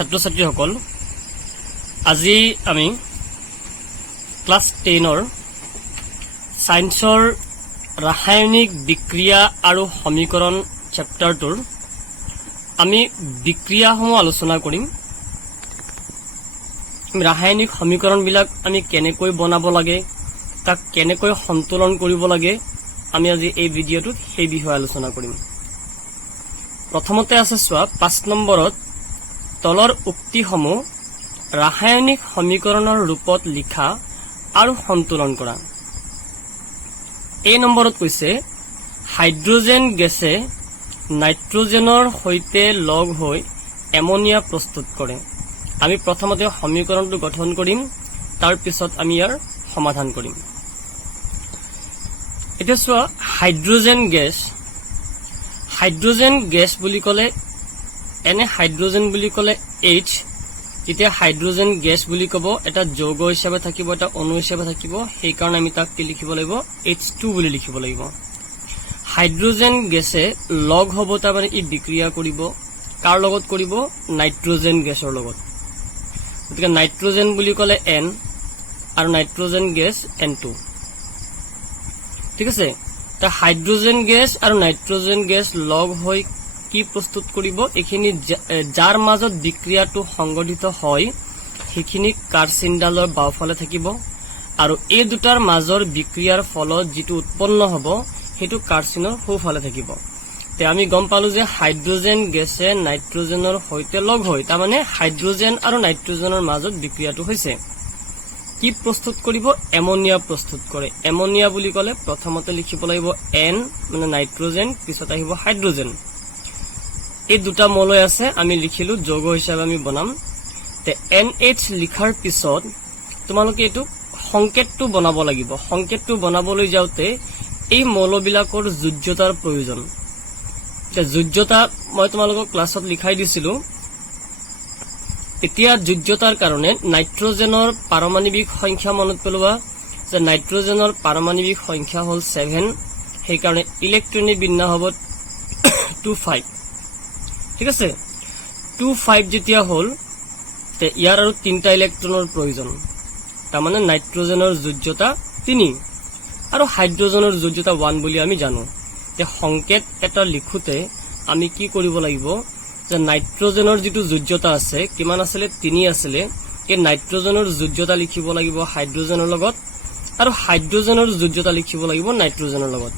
ছাত্ৰ ছাত্ৰীসকল আজি আমি ক্লাস 10 সায়েন্সৰ ৰাসায়নিক বিক্ৰিয়া আৰু সমীকৰণ চেপ্টাৰটোৰ আমি বিক্ৰিয়াসমূহ আলোচনা কৰিম। ৰাসায়নিক সমীকৰণবিলাক আমি কেনেকৈ বনাব লাগে, তাক কেনেকৈ সন্তুলন কৰিব লাগে, আমি আজি এই ভিডিঅ'টোত সেই বিষয়ে আলোচনা কৰিম। প্ৰথমতে আছে চোৱা 5 নম্বৰত তলৰ উক্তিসমূহ ৰাসায়নিক সমীকৰণৰ ৰূপত লিখা আৰু সন্তুলন কৰা। এই নম্বৰত কৈছে হাইড্ৰোজেন গেছে নাইট্ৰোজেনৰ সৈতে লগ হৈ এমোনিয়া প্ৰস্তুত কৰে। আমি প্ৰথমতে সমীকৰণটো গঠন কৰিম, তাৰ পিছত আমি ইয়াৰ সমাধান কৰিম। এতিয়া চোৱা হাইড্ৰোজেন গেছ বুলি ক'লে এনে হাইড্ৰোজেন বুলি ক'লে H, যেতিয়া হাইড্ৰোজেন গেছ বুলি ক'ব এটা যৌগ হিচাপে থাকিব, এটা অণু হিচাপে থাকিব, সেই কাৰণে আমি তাক কি লিখিব লাগিব H2 বুলি লিখিব লাগিব। হাইড্ৰোজেন গেছে লগ হ'ব, তাৰমানে ই বিক্ৰিয়া কৰিব, কাৰ লগত কৰিব নাইট্ৰোজেন গেছৰ লগত। গতিকে নাইট্ৰোজেন বুলি ক'লে N আৰু নাইট্ৰোজেন গেছ N2, ঠিক আছে। তা হাইড্ৰোজেন গেছ আৰু নাইট্ৰোজেন গেছ লগ হৈ কি প্ৰস্তুত কৰিব, এইখিনি যাৰ মাজত বিক্ৰিয়াটো সংঘটিত হয় সেইখিনি কাৰ্চিনডালৰ বাওঁফালে থাকিব, আৰু এই দুটাৰ মাজৰ বিক্ৰিয়াৰ ফলত যিটো উৎপন্ন হ'ব সেইটো কাৰ্চিনৰ সোঁফালে থাকিব। তে আমি গম পালো যে হাইড্ৰোজেন গেছে নাইট্ৰোজেনৰ সৈতে লগ হৈ, তাৰমানে হাইড্ৰোজেন আৰু নাইট্ৰোজেনৰ মাজত বিক্ৰিয়াটো হৈছে কি প্ৰস্তুত কৰিব, এমোনিয়া প্ৰস্তুত কৰে। এমোনিয়া বুলি ক'লে প্ৰথমতে লিখিব লাগিব N মানে নাইট্ৰোজেন, পিছত আহিব হাইড্ৰোজেন। এই দুটা মৌলই আছে, আমি লিখিলো যৌগ হিচাপে আমি বনাম। তে NH লিখাৰ পিছত তোমালোকে এইটো সংকেতটো বনাব লাগিব। সংকেতটো বনাবলৈ যাওঁতে এই মৌলবিলাকৰ যোজ্যতাৰ প্ৰয়োজন। যোজ্যতা মই তোমালোকক ক্লাছত লিখাই দিছিলো। এতিয়া যোজ্যতাৰ কাৰণে নাইট্ৰোজেনৰ পাৰমাণৱিক সংখ্যা মনত পেলোৱা যে নাইট্ৰোজেনৰ পাৰমাণৱিক সংখ্যা হ'ল 7, সেইকাৰণে ইলেক্ট্ৰনিক বিন্যাস হ'ব 2,5, ঠিক আছে। 2,5 যেতিয়া হ'ল তে ইয়াৰ আৰু 3টা ইলেক্ট্ৰনৰ প্ৰয়োজন, তাৰমানে নাইট্ৰোজেনৰ যোজ্যতা 3 আৰু হাইড্ৰোজেনৰ যোজ্যতা 1 বুলি আমি জানো। তে সংকেত এটা লিখোতে আমি কি কৰিব লাগিব যে নাইট্ৰোজেনৰ যিটো যোজ্যতা আছে কিমান আছিলে 3 আছিলে, এই নাইট্ৰোজেনৰ যোজ্যতা লিখিব লাগিব হাইড্ৰোজেনৰ লগত, আৰু হাইড্ৰোজেনৰ যোজ্যতা লিখিব লাগিব নাইট্ৰোজেনৰ লগত।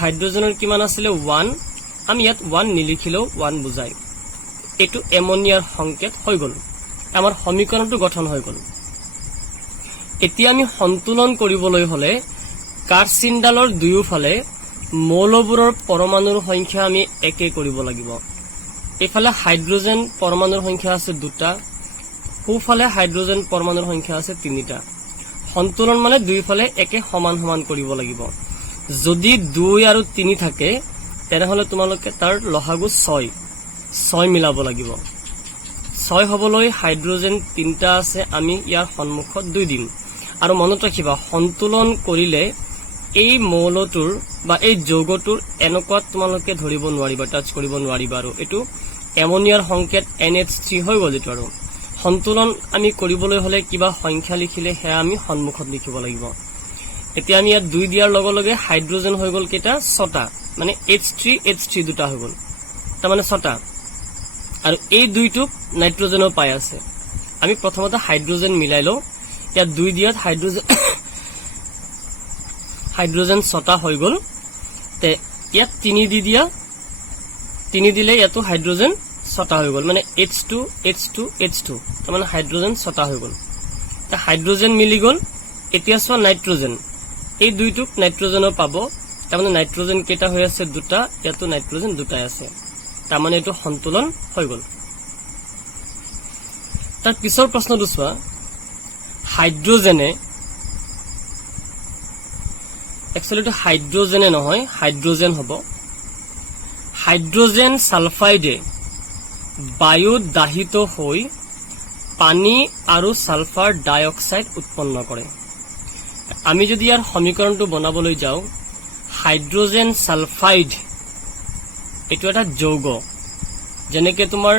হাইড্ৰোজেনৰ কিমান আছিলে 1, আমি ইয়াত 1 নিলিখিলেও 1 বুজায়। এইটো এমোনিয়াৰ সংকেত হৈ গ'ল, আমাৰ সমীকৰণটো গঠন হৈ গ'ল। এতিয়া আমি সন্তুলন কৰিবলৈ হলে কাৰ্চিনডালৰ দুয়োফালে মৌলবোৰৰ পৰমাণুৰ সংখ্যা আমি একে কৰিব লাগিব। এইফালে হাইড্ৰোজেন পৰমাণুৰ সংখ্যা আছে 2টা, সোঁফালে হাইড্ৰোজেন পৰমাণুৰ সংখ্যা আছে 3টা। সন্তুলন মানে দুয়োফালে একে সমান সমান কৰিব লাগিব। যদি 2 আৰু 3 থাকে তেনেহলে তোমালোকে তাৰ লসাগু 6 মিলাব লাগিব। 6 হবলৈ হাইড্ৰোজেন 3টা আছে, আমি ইয়াৰ সন্মুখত 2 দিম। আৰু মনত ৰাখিবা সন্তুলন কৰিলে এই মৌলটোৰ বা এই যৌগটোৰ এনেকুৱাত তোমালোকে ধৰিব নোৱাৰিবা, টাচ কৰিব নোৱাৰিবা, আৰু এইটো এমোনিয়াৰ সংকেত NH3 হৈ গ'ল। এইটো আৰু সন্তুলন আমি কৰিবলৈ হলে কিবা সংখ্যা লিখিলে সেয়া আমি সন্মুখত লিখিব লাগিব। এতিয়া আমি ইয়াত 2 দিয়াৰ লগে লগে হাইড্ৰোজেন হৈ গ'ল কেইটা 6টা, মানে H3 দুটা হৈ গ'ল, তাৰমানে 6টা। আৰু এই 2টোক নাইট্ৰোজেনো পাই আছে। আমি প্ৰথমতে হাইড্ৰোজেন মিলাই লওঁ। ইয়াত 2 দিয়াত হাইড্ৰোজেন 6টা হৈ গ'ল। তে ইয়াত 3 দি দিয়া, 3 দিলে ইয়াতো হাইড্ৰোজেন 6টা হৈ গ'ল, মানে H2 তাৰমানে হাইড্ৰোজেন 6টা হৈ গ'ল। তে হাইড্ৰোজেন মিলি গ'ল। এতিয়া চোৱা নাইট্ৰোজেন, এই 2টোক নাইট্ৰোজেনো পাব, তাৰমানে নাইট্ৰোজেন কেইটা হৈ আছে 2টা, ইয়াতো নাইট্ৰোজেন 2টাই আছে, তাৰমানে এইটো সন্তুলন হৈ গ'ল। তাৰ পিছৰ প্ৰশ্নটো চোৱা হাইড্ৰোজেনে, একচুৱেলি এইটো হাইড্ৰোজেনে নহয় হাইড্ৰোজেন হ'ব। হাইড্ৰোজেন ছালফাইডে বায়ুত দাহিত হৈ পানী আৰু ছালফাৰ ডাই অক্সাইড উৎপন্ন কৰে। আমি যদি ইয়াৰ সমীকৰণটো বনাবলৈ যাওঁ, হাইড্ৰোজেন ছালফাইড এইটো এটা যৌগ, যেনেকে তোমাৰ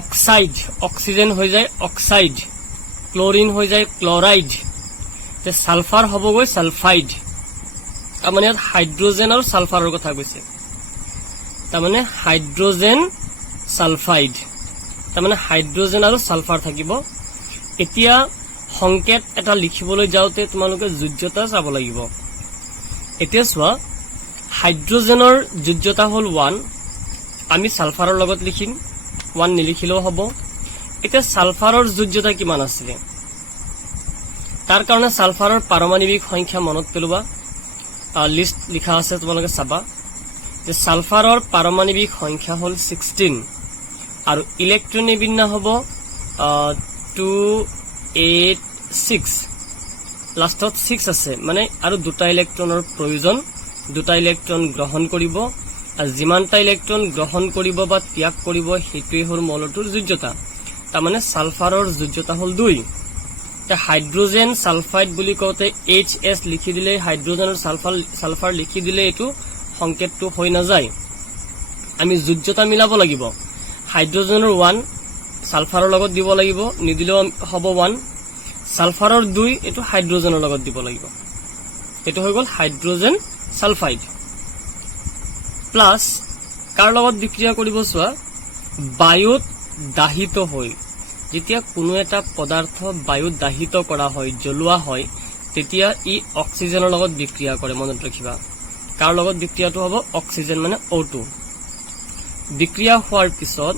অক্সাইড অক্সিজেন হৈ যায় অক্সাইড ক্লোৰিন হৈ যায় ক্লোৰাইড তে সালফাৰ হবগৈ সালফাইড তাৰমানে হাইড্ৰোজেন আৰু সালফাৰৰ কথা কৈছে তাৰমানে হাইড্ৰোজেন সালফাইড তাৰমানে হাইড্ৰোজেন আৰু সালফাৰ থাকিব এতিয়া সংকেত এটা লিখিবলৈ যাওতে তোমালোকে যোজ্যতা চাব লাগিব এতিয়া চোৱা হাইড্ৰোজেনৰ যোজ্যতা হল 1 আমি সালফাৰৰ লগত লিখিম 1 নিলিখিলেও হ'ব এতিয়া সালফাৰৰ যোজ্যতা কিমান আছিল তাৰ কাৰণে সালফাৰৰ পাৰমাণবিক সংখ্যা মনত পেলোৱা লিষ্ট লিখা আছে তোমালোকে চাবা যে সালফাৰৰ পাৰমাণবিক সংখ্যা হল 16 আৰু ইলেক্ট্ৰনিক বিন্যাস হ'ব 286 লাষ্টত 6 আছে মানে আৰু দুটা ইলেক্ট্ৰনৰ প্ৰয়োজন দুটা ইলেক্ট্ৰন গ্ৰহণ কৰিব আৰু যিমানটা ইলেক্ট্ৰন গ্ৰহণ কৰিব বা ত্যাগ কৰিব হেতুই হল মৌলটোৰ যোজ্যতা তাৰমানে সালফাৰৰ যোজ্যতা হল 2 তে হাইড্ৰোজেন সালফাইড বুলি কওতে HS লিখি দিলে হাইড্ৰোজেন আৰু সালফাৰ লিখি দিলে এটো সংকেতটো হৈ না যায় আমি যোজ্যতা মিলাব লাগিব হাইড্ৰোজেনৰ 1 সালফাৰৰ লগত দিব লাগিব নিদিলেও হ'ব 1 সালফাৰৰ 2 এটো হাইড্ৰোজেনৰ লগত দিব লাগিব এটো হৈ গল হাইড্ৰোজেন সালফাইড প্লাস কাৰ লগত বিক্ৰিয়া কৰিব চোৱা বায়ুত দাহিত হৈ যেতিয়া কোনো এটা পদাৰ্থ বায়ুত দাহিত কৰা হয় জ্বলোৱা হয় তেতিয়া ই অক্সিজেনৰ লগত বিক্ৰিয়া কৰে মনত ৰাখিবা কাৰ লগত বিক্ৰিয়াটো হ'ব অক্সিজেন মানে O2 বিক্ৰিয়া হোৱাৰ পিছত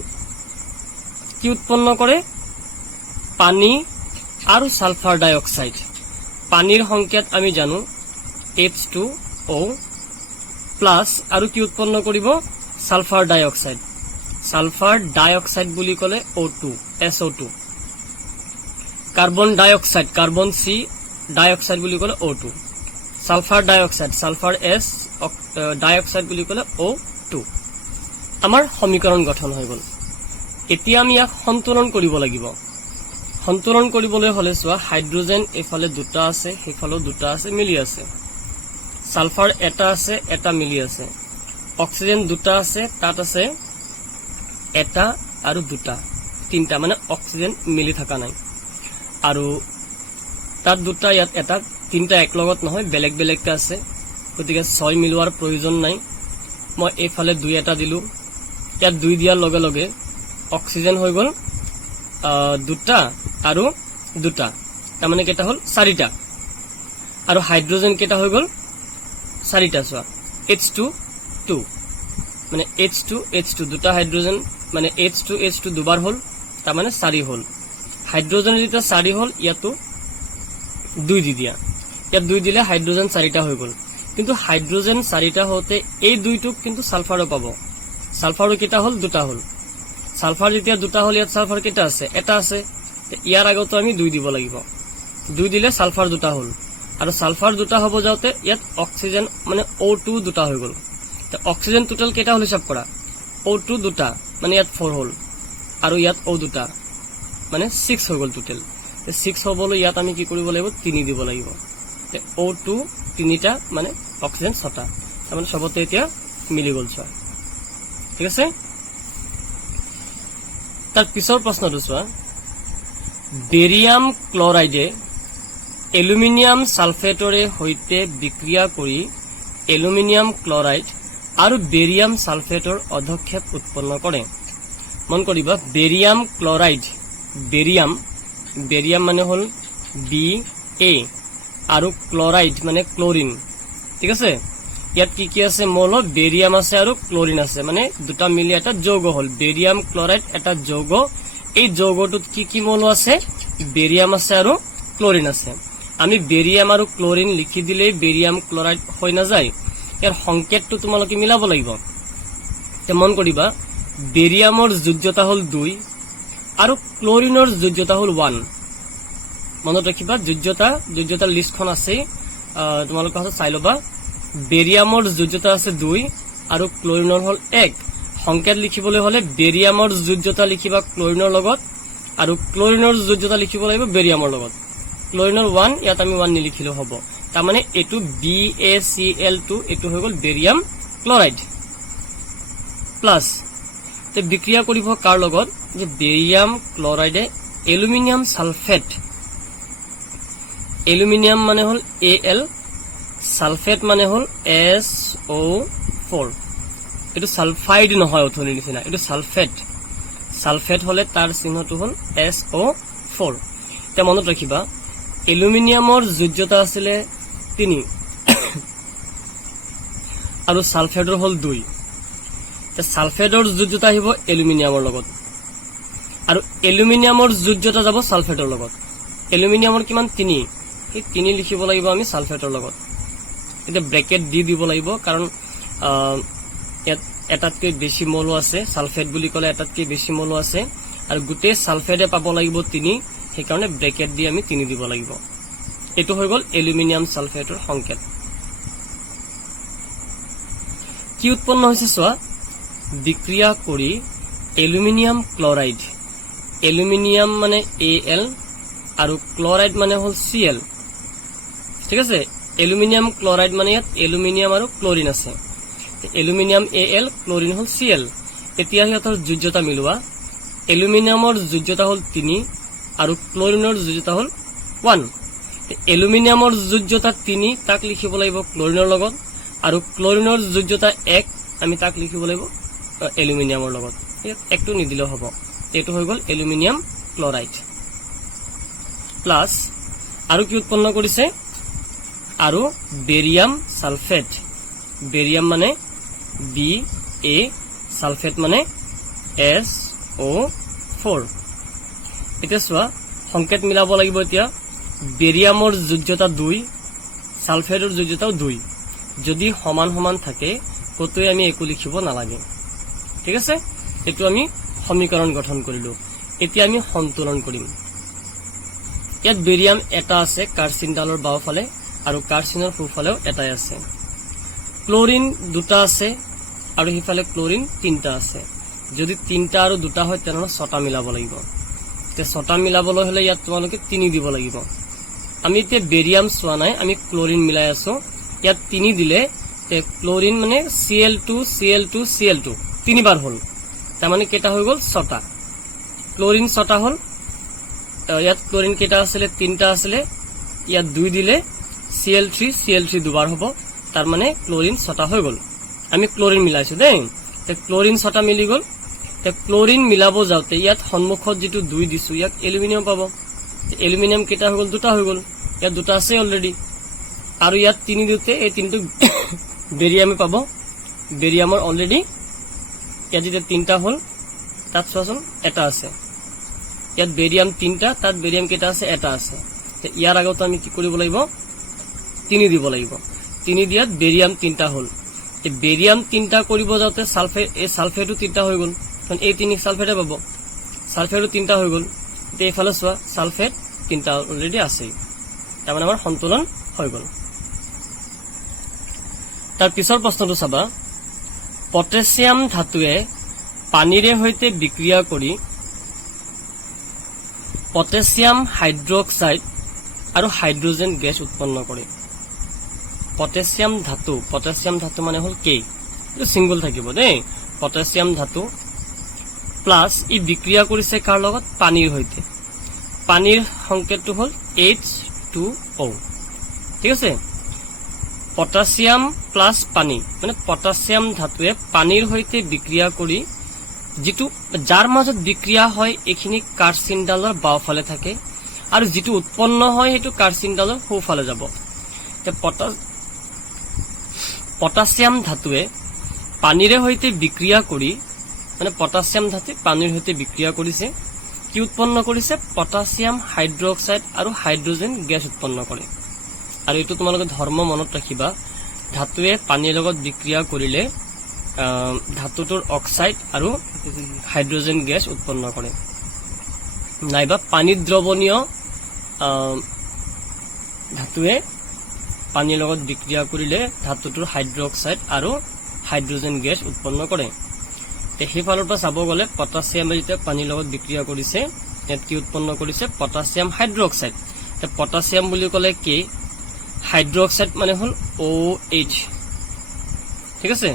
কি উৎপন্ন কৰে পানী আৰু সালফাৰ ডাই অক্সাইড পানীৰ সংকেত আমি জানো H2O প্লাস আৰু কি উৎপন্ন কৰিব সালফাৰ ডাই অক্সাইড সালফাৰ ডাই অক্সাইড বুলি কলে O2 SO2 কাৰ্বন ডাই অক্সাইড কাৰ্বন C ডাই অক্সাইড বুলি কলে O2 সালফাৰ ডাই অক্সাইড সালফাৰ S ডাই অক্সাইড বুলি কলে O2 আমাৰ সমীকৰণ গঠন হৈ গল এতিয়া আমি ইয়াক সন্তুলন কৰিব লাগিব সন্তুলন কৰিবলৈ হলে চোৱা হাইড্ৰোজেন এফালে দুটা আছে হেফালে দুটা আছে মিলি আছে সালফাৰ এটা আছে এটা মিলি আছে অক্সিজেন দুটা আছে তাত আছে এটা আৰু দুটা তিনটা মানে অক্সিজেন মিলি থাকা নাই আৰু তাত দুটা ইয়াত এটা তিনটা এক লগত নহয় বেলেগ বেলেগকে আছে গতিকে 6 মিলোৱাৰ প্ৰয়োজন নাই মই এফালে 2 এটা দিলু ইয়াত 2 দিয়াৰ লগে লগে অক্সিজেন হৈ গল দুটা আৰু দুটা তাৰ মানে কেটা হল 4টা আৰু হাইড্ৰোজেন কেটা হৈ গল 4টা চোৱা H2 মানে H2 দুটা হাইড্ৰোজেন মানে H2 দুবাৰ হল তাৰ মানে 4 হল হাইড্ৰোজেন যেটা 4 হল ইয়াতো 2 দি দিয়া ইয়াত 2 দিলে হাইড্ৰোজেন 4টা হৈ গল কিন্তু হাইড্ৰোজেন 4টা হতে এই দুইটুক কিন্তু সালফাৰও পাব সালফাৰও কেটা হল দুটা হল সালফাৰ যেতিয়া দুটা হল ইয়াত সালফাৰ কেটা আছে এটা আছে ইয়াৰ আগত আমি 2 দিব লাগিব 2 দিলে সালফাৰ দুটা হল আৰু সালফাৰ দুটা হ'ব যাওতে ইয়াত অক্সিজেন মানে O2 দুটা হৈ গল তে অক্সিজেন টোটাল কেটা হল হিসাব কৰা O2 দুটা মানে ইয়াত 4 হল আৰু ইয়াত O দুটা মানে 6 হৈ গল টোটাল তে 6 হবলৈ ইয়াত আমি কি কৰিব লাগিব 3 দিব লাগিব তে O2 তিনিটা মানে অক্সিজেন 6টা মানে সবতে এতিয়া মিলি গল চোৱা ঠিক আছে তাৰ পিছৰ প্ৰশ্নটো চোৱা বেৰিয়াম ক্লোৰাইডে এলুমিনিয়াম সালফেটৰে হৈতে বিক্ৰিয়া কৰি এলুমিনিয়াম ক্লোৰাইড আৰু বেৰিয়াম সালফেটৰ অধক্ষেপ উৎপন্ন কৰে মন কৰিবা বেৰিয়াম ক্লোৰাইড বেৰিয়াম মানে হল BA আৰু ক্লোৰাইড মানে ক্লোৰিন ঠিক আছে ইয়াত কি আছে মৌল বেৰিয়াম আছে আৰু ক্লোৰিন আছে মানে দুটা মিলি এটা যৌগ হল বেৰিয়াম ক্লোৰাইড এটা যৌগ এই যৌগটোত কি মৌল আছে বেৰিয়াম আছে আৰু ক্লোৰিন আছে আমি বেৰিয়াম আৰু ক্লোৰিন লিখি দিলে বেৰিয়াম ক্লোৰাইড হৈ না যায় ইয়াৰ সংকেতটো তোমালোকে মিলাব লাগিব তে মন কৰিবা বেৰিয়ামৰ যোজ্যতা হল 2 আৰু ক্লোৰিনৰ যোজ্যতা হল 1 মনত ৰাখিবা যোজ্যতা লিষ্টখন আছে তোমালোকে হয়তো চাই লবা বেৰিয়ামৰ যোজ্যতা আছে 2 আৰু ক্লোৰিনৰ হল 1 সংকেত লিখিবলৈ হলে বেৰিয়ামৰ যোজ্যতা লিখিবা ক্লোৰিনৰ লগত আৰু ক্লোৰিনৰ যোজ্যতা লিখিব লাগিব বেৰিয়ামৰ লগত ক্লোৰিনৰ 1 ইয়াত আমি 1 নিলিখিলে হ'ব তাৰ মানে এটো BaCl2 এটো হৈ গল বেৰিয়াম ক্লোৰাইড প্লাস তে বিক্ৰিয়া কৰিব কাৰ লগত যে বেৰিয়াম ক্লৰাইডে এলুমিনিয়াম সালফেট, এলুমিনিয়াম মানে হল Al, সালফেট মানে হল SO4, এটো সালফাইড নহয় অথনি নিচিনা, এটো সালফেট, সালফেট হলে তাৰ চিহ্নটো হল SO4। এতিয়া মনত ৰাখিবা এলুমিনিয়ামৰ যোজ্যতা আছিলে 3 আৰু সালফেটৰ হল 2, সালফেটৰ যোজ্যতা আহিব এলুমিনিয়ামৰ লগত আৰু এলুমিনিয়ামৰ যোজ্যতা যাব সালফেটৰ লগত। এলুমিনিয়ামৰ কিমান 3, এই 3 লিখিব লাগিব আমি সালফেটৰ লগত। এটা ব্ৰেকেট দি দিব লাগিব কাৰণ এটাতকৈ বেছি মলো আছে, সালফেট বুলি ক'লে এটাতকৈ বেছি মলো আছে আৰু গোটেই সালফেটে পাব লাগিব 3, সেইকাৰণে ব্ৰেকেট দি আমি 3 দিব লাগিব। এটো হৈ গল এলুমিনিয়াম সালফেটৰ সংকেত। কি উৎপন্ন হৈছে চোৱা, বিক্ৰিয়া কৰি এলুমিনিয়াম ক্লৰাইড, এলুমিনিয়াম মানে Al আৰু ক্লৰাইড মানে হল Cl, ঠিক আছে। এলুমিনিয়াম ক্লৰাইড মানে ইয়াত এলুমিনিয়াম আৰু ক্লোৰিন আছে, এলুমিনিয়াম Al, ক্লোৰিন হল Cl। এতিয়া সিহঁতৰ যোজ্যতা মিলোৱা, এলুমিনিয়ামৰ যোজ্যতা হল 3 আৰু ক্লোৰিনৰ যোজ্যতা হল 1। এলুমিনিয়ামৰ যোজ্যতা 3 তাক লিখিব লাগিব ক্লোৰিনৰ লগত আৰু ক্লোৰিনৰ যোজ্যতা 1 আমি তাক লিখিব লাগিব এলুমিনিয়ামৰ লগত, একটো নিদিলেও হ'ব। এটো হৈ গল এলুমিনিয়াম ক্লৰাইড প্লাস আৰু কি উৎপন্ন কৰিছে, আৰু বেৰিয়াম সালফেট, বেৰিয়াম মানে Ba, সালফেট মানে SO4। এতিয়া চোৱা সংকেত মিলাব লাগিব। এতিয়া বেৰিয়ামৰ যোজ্যতা 2, সালফেটৰ যোজ্যতাও 2, যদি সমান সমান থাকে কতোৱে আমি একো লিখিব নালাগে, ঠিক আছে। এটো আমি সমীকৰণ গঠন কৰিলো। এতিয়া আমি সন্তুলন কৰিম। ইয়াত বেৰিয়াম এটা আছে কাৰ্চিনডালৰ বাওফালে আৰু কাৰ্চিনৰ সোঁফালেও এটাই আছে, ক্লোৰিন 2টা আছে আৰু হিফালে ক্লোৰিন 3টা আছে। যদি 3টা আৰু 2টা হয় তেনেহলে 6টা মিলাব লাগিব। এতিয়া 6টা মিলাবলৈ হলে ইয়াত তোমালোকে 3 দিব লাগিব। আমি এতিয়া বেৰিয়াম চোৱা নাই, আমি ক্লোৰিন মিলাই আছো। ইয়াত 3 দিলে ক্লোৰিন মানে Cl2 Cl2 Cl2 তিনিবাৰ হল, তাৰমানে কেইটা হৈ গল 6টা। ক্লোৰিন 6টা হল। ইয়াত ক্লোৰিন কেইটা আছিলে 3টা আছিলে, ইয়াত 2 দিলে Cl3 Cl3 দুবাৰ হ'ব, তাৰ মানে ক্লোৰিন 6টা হৈ গল। আমি ক্লোৰিন মিলাইছো দেই, ক্লোৰিন 6টা মিলি গল। ক্লোৰিন মিলাব যাওঁতে ইয়াত সন্মুখত যেটো 2 দিছো ইয়াক এলুমিনিয়াম পাব, এলুমিনিয়াম কেইটা হৈ গল 2টা হৈ গল, ইয়াত 2টা আছে অলৰেডি আৰু ইয়াত 3 দিওঁতে এই 3টো বেৰিয়ামে পাব। বেৰিয়ামৰ অলৰেডি ইয়াত যেটা 3টা হল তাত চোৱাচোন এটা আছে, ইয়াত বেৰিয়াম 3টা, তাত বেৰিয়াম কেইটা আছে এটা আছে। ইয়াৰ আগত আমি কি কৰিব লাগিব 3 দিব লাগিব। 3 দিয়াত বেৰিয়াম 3টা হল। এই বেৰিয়াম 3টা কৰিব যাওঁতে সালফেট, এই সালফেটও 3টা হৈ গল, কাৰণ এই 3 সালফেটে পাব, সালফেটও 3টা হৈ গল। এতিয়া এইফালে চোৱা সালফেট 3টা অলৰেডি আছে, তাৰমানে আমাৰ সন্তুলন হৈ গল। তাৰ পিছৰ প্ৰশ্নটো চাবা, পটাছিয়াম ধাতুৱে পানীৰে সৈতে বিক্ৰিয়া কৰি পটাছিয়াম হাইড্ৰক্সাইড আৰু হাইড্ৰোজেন গেছ উৎপন্ন কৰে। পটাছিয়াম ধাতু মানে হল K, এটো সিঙ্গল থাকিব দেই। পটাছিয়াম ধাতু প্লাস ই বিক্ৰিয়া কৰিছে কাৰ লগত, পানীৰ সৈতে। পানীৰ সংকেতটো হল H2O, ঠিক আছে। পটাছিয়াম প্লাস পানী মানে পটাছিয়াম ধাতুৱে পানীৰ সৈতে বিক্ৰিয়া কৰি যেটো যাৰ মাজত বিক্ৰিয়া হয় এইখিনি কাৰ্চিনডালৰ বাওফালে থাকে আৰু যেটো উৎপন্ন হয় হেতু কাৰ্চিনডালৰ সোঁফালে যাব। পটাছিয়াম ধাতুৱে পানীৰে সৈতে বিক্ৰিয়া কৰি মানে পটাছিয়াম ধাতু পানীৰ সৈতে বিক্ৰিয়া কৰিছে, কি উৎপন্ন কৰিছে, পটাছিয়াম হাইড্ৰক্সাইড আৰু হাইড্ৰোজেন গেছ উৎপন্ন কৰে। আৰু এটো তোমালোকে ধৰ্ম মনত ৰাখিবা, ধাতুৱে পানীৰ লগত বিক্ৰিয়া কৰিলে ধাতুটোৰ অক্সাইড আৰু হাইড্ৰোজেন গেছ উৎপন্ন কৰে। নাইবা পানীত দ্ৰৱণীয় ধাতুৱে পানীৰ লগত বিক্ৰিয়া কৰিলে ধাতুটোৰ হাইড্ৰক্সাইড আৰু হাইড্ৰোজেন গেছ উৎপন্ন কৰে। সেইফালৰ পৰা চাব গলে পটাছিয়ামে যেতিয়া পানীৰ লগত বিক্ৰিয়া কৰিছে ইয়াত কি উৎপন্ন কৰিছে, পটাছিয়াম হাইড্ৰক্সাইড। পটাছিয়াম বুলি ক'লে কি, হাইড্ৰক্সাইড মানে হল OH, ঠিক আছে।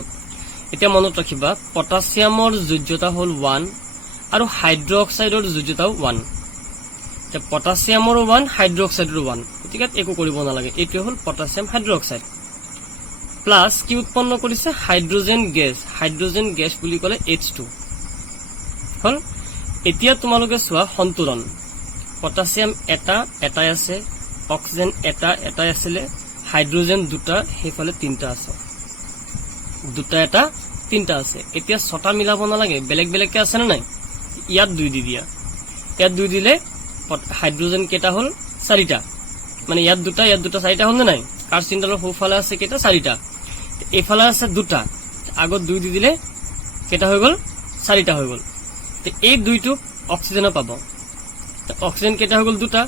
এতিয়া মনত ৰাখিবা পটাছিয়ামৰ যোজ্যতা হল 1 আৰু হাইড্ৰক্সাইডৰ যোজ্যতাও 1 তে পটাছিয়ামৰো 1 হাইড্ৰক্সাইডৰো 1 গতিকে একো কৰিব নালাগে এইটো হল পটাছিয়াম হাইড্ৰক্সাইড প্লাস কি উৎপন্ন কৰিছে হাইড্ৰোজেন গ্যাস বুলি কলে H2 হল এতিয়া তোমালোকে চোৱা সন্তুলন পটাছিয়াম এটাই আছে অক্সিজেন এটাই আছিল হাইড্ৰোজেন দুটা হেফালে তিনটা আছে দুটা তিনটা আছে এতিয়া ছটা মিলাব নালাগে বেলেগ কে আছে না নাই ইয়াত দুই দি দিয়া ইয়াত দুই দিলে হাইড্ৰোজেন কেটা হল চাৰিটা মানে ইয়াত দুটা চাৰিটা হল না নাই আৰ চিন্তালৰ সোফালে আছে কেটা চাৰিটা এফালে আছে দুটা আগত দুই দি দিলে কেটা হৈ গল চাৰিটা হৈ গল তে এই দুইটো অক্সিজেন পাব অক্সিজেন কেটা হৈ গল দুটা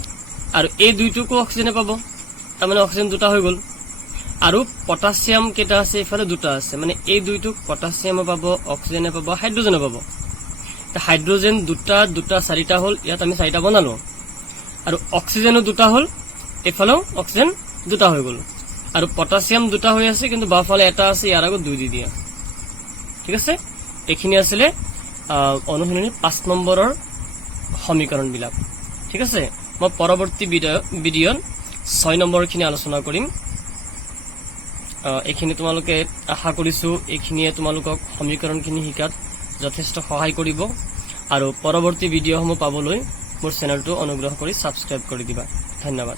আৰু এই দুইটোকো অক্সিজেন পাব তাৰ মানে অক্সিজেন দুটা হৈ গল আৰু পটাছিয়াম কেটা আছে এফালে দুটা আছে মানে এই দুইটোক পটাছিয়াম পাব অক্সিজেন পাব হাইড্ৰোজেন পাব তে হাইড্ৰোজেন দুটা চাৰিটা হল ইয়াত আমি চাৰিটা বনালো আৰু অক্সিজেনও দুটা হল এফালেও অক্সিজেন দুটা হৈ গল আৰু পটাছিয়াম দুটা হৈ আছে কিন্তু বাফালে এটা আছে ইয়াৰ আগত দুই দি দিয়া ঠিক আছে এখিনি আছিল অনুশীলনী 5 নম্বৰৰ সমীকৰণ বিলাক ঠিক আছে মই পৰৱৰ্তী ভিডিঅত 6 নম্বৰ খিনি আলোচনা কৰিম এখিনি তোমালোকে আশা কৰিছো এখিনিয়ে তোমালোকক সমীকৰণ খিনি শিকাত যথেষ্ট সহায় কৰিব আৰু পৰৱৰ্তী ভিডিঅ সমূহ পাবলৈ মোৰ চেনেলটো অনুগ্ৰহ কৰি সাবস্ক্ৰাইব কৰি দিবা ধন্যবাদ